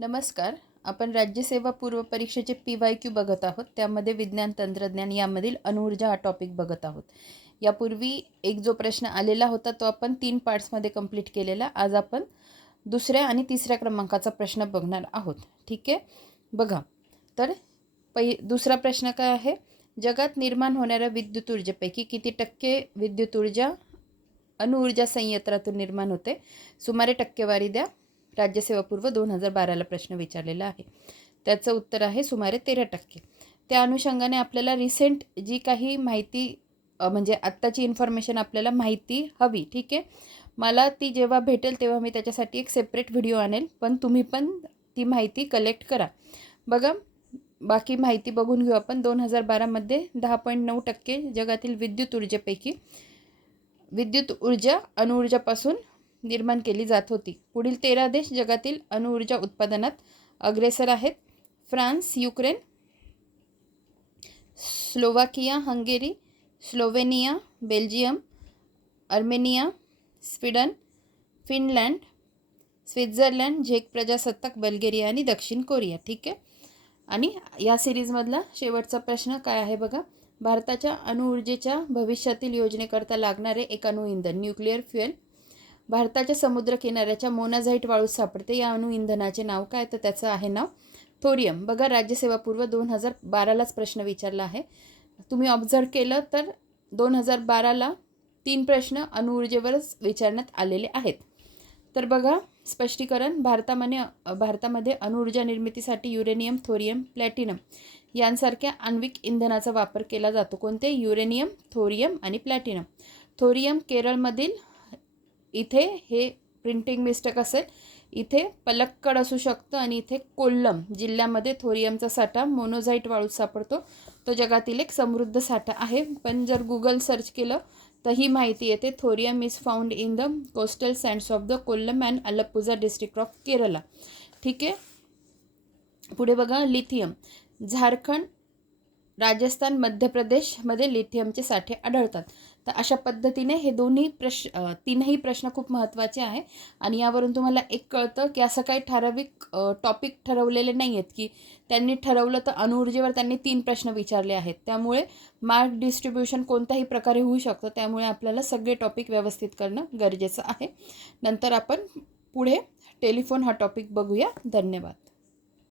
नमस्कार. आपण राज्यसेवा पूर्व परीक्षेचे PYQ बघत आहोत. त्यामध्ये विज्ञान तंत्रज्ञान यामधील अणुऊर्जा हा टॉपिक बघत आहोत. यापूर्वी एक जो प्रश्न आलेला होता तो आपण 3 पार्ट्समध्ये कंप्लीट केलेला. आज आपण दुसऱ्या आणि तिसऱ्या क्रमांकाचा प्रश्न बघणार आहोत. ठीक आहे, बघा. तर दुसरा प्रश्न काय आहे? जगात निर्माण होणाऱ्या विद्युत ऊर्जेपैकी किती टक्के विद्युत ऊर्जा अणुऊर्जा संयंत्रातून निर्माण होते? सुमारे टक्केवारी द्या. राज्यसेवा पूर्व 2012ला प्रश्न विचारलेला आहे. त्याचं उत्तर आहे सुमारे 13%. त्या अनुषंगाने आपल्याला रिसेंट जी काही माहिती म्हणजे आत्ताची इन्फॉर्मेशन आपल्याला माहिती हवी. ठीक आहे, मला ती जेव्हा भेटेल तेव्हा मी त्याच्यासाठी एक सेपरेट व्हिडिओ आणेल, पण तुम्ही पण ती माहिती कलेक्ट करा. बघा, बाकी माहिती बघून घेऊ आपण. 2012मध्ये 10.9% जगातील विद्युत ऊर्जेपैकी विद्युत ऊर्जा अणुऊर्जापासून निर्माण केली जात होती. पुढील 13 देश जगातील अणुऊर्जा उत्पादनात अग्रेसर आहेत. France, Ukraine, Slovakia, Hungary, Slovenia, Belgium, Armenia, Sweden, Finland, Switzerland, झेक प्रजासत्ताक, बल्गेरिया आणि दक्षिण कोरिया. ठीक आहे, आणि या सिरीजमधला शेवटचा प्रश्न काय आहे बघा. भारताच्या अणुऊर्जेच्या भविष्यातील योजनेकरता लागणारे एक अणुइंधन न्यूक्लिअर फ्युएल भारताच्या समुद्रकिनाऱ्याच्या मोनाझाईट वाळूत सापडते. या अणुइंधनाचे नाव काय? तर त्याचं आहे नाव थोरियम. बघा, राज्यसेवा पूर्व 2012लाच प्रश्न विचारला आहे. तुम्ही ऑब्झर्व केलं तर 2012ला 3 प्रश्न अणुऊर्जेवरच विचारण्यात आलेले आहेत. तर बघा, स्पष्टीकरण. भारतामध्ये अणुऊर्जा निर्मितीसाठी युरेनियम, थोरियम, प्लॅटिनम यांसारख्या आण्विक इंधनाचा वापर केला जातो. कोणते? युरेनियम, थोरियम आणि प्लॅटिनम. थोरियम केरळमधील, इथे हे प्रिंटिंग मिस्टेक असेल, इथे पलक्कड असू शकतं आणि इथे कोल्लम जिल्ह्यामध्ये थोरियमचा साठा मोनोझाईट वाळूत सापडतो. तो जगातील एक समृद्ध साठा आहे. पण जर गुगल सर्च केलं तर ही माहिती येते. Thorium is found in the coastal sands of the Kollam and Alappuzha district of Kerala. ठीक आहे, पुढे बघा. लिथियम. झारखंड, राजस्थान, मध्य प्रदेशमध्ये लिथियमचे साठे आढळतात. तर अशा पद्धतीने हे तीनही प्रश्न खूप महत्त्वाचे आहे. आणि यावरून तुम्हाला एक कळतं की असं काही ठराविक टॉपिक ठरवलेले नाही आहेत की त्यांनी ठरवलं तर अणुऊर्जेवर त्यांनी 3 प्रश्न विचारले आहेत. त्यामुळे मार्क डिस्ट्रीब्युशन कोणत्याही प्रकारे होऊ शकतं. त्यामुळे आपल्याला सगळे टॉपिक व्यवस्थित करणं गरजेचं आहे. नंतर आपण पुढे टेलिफोन हा टॉपिक बघूया. धन्यवाद.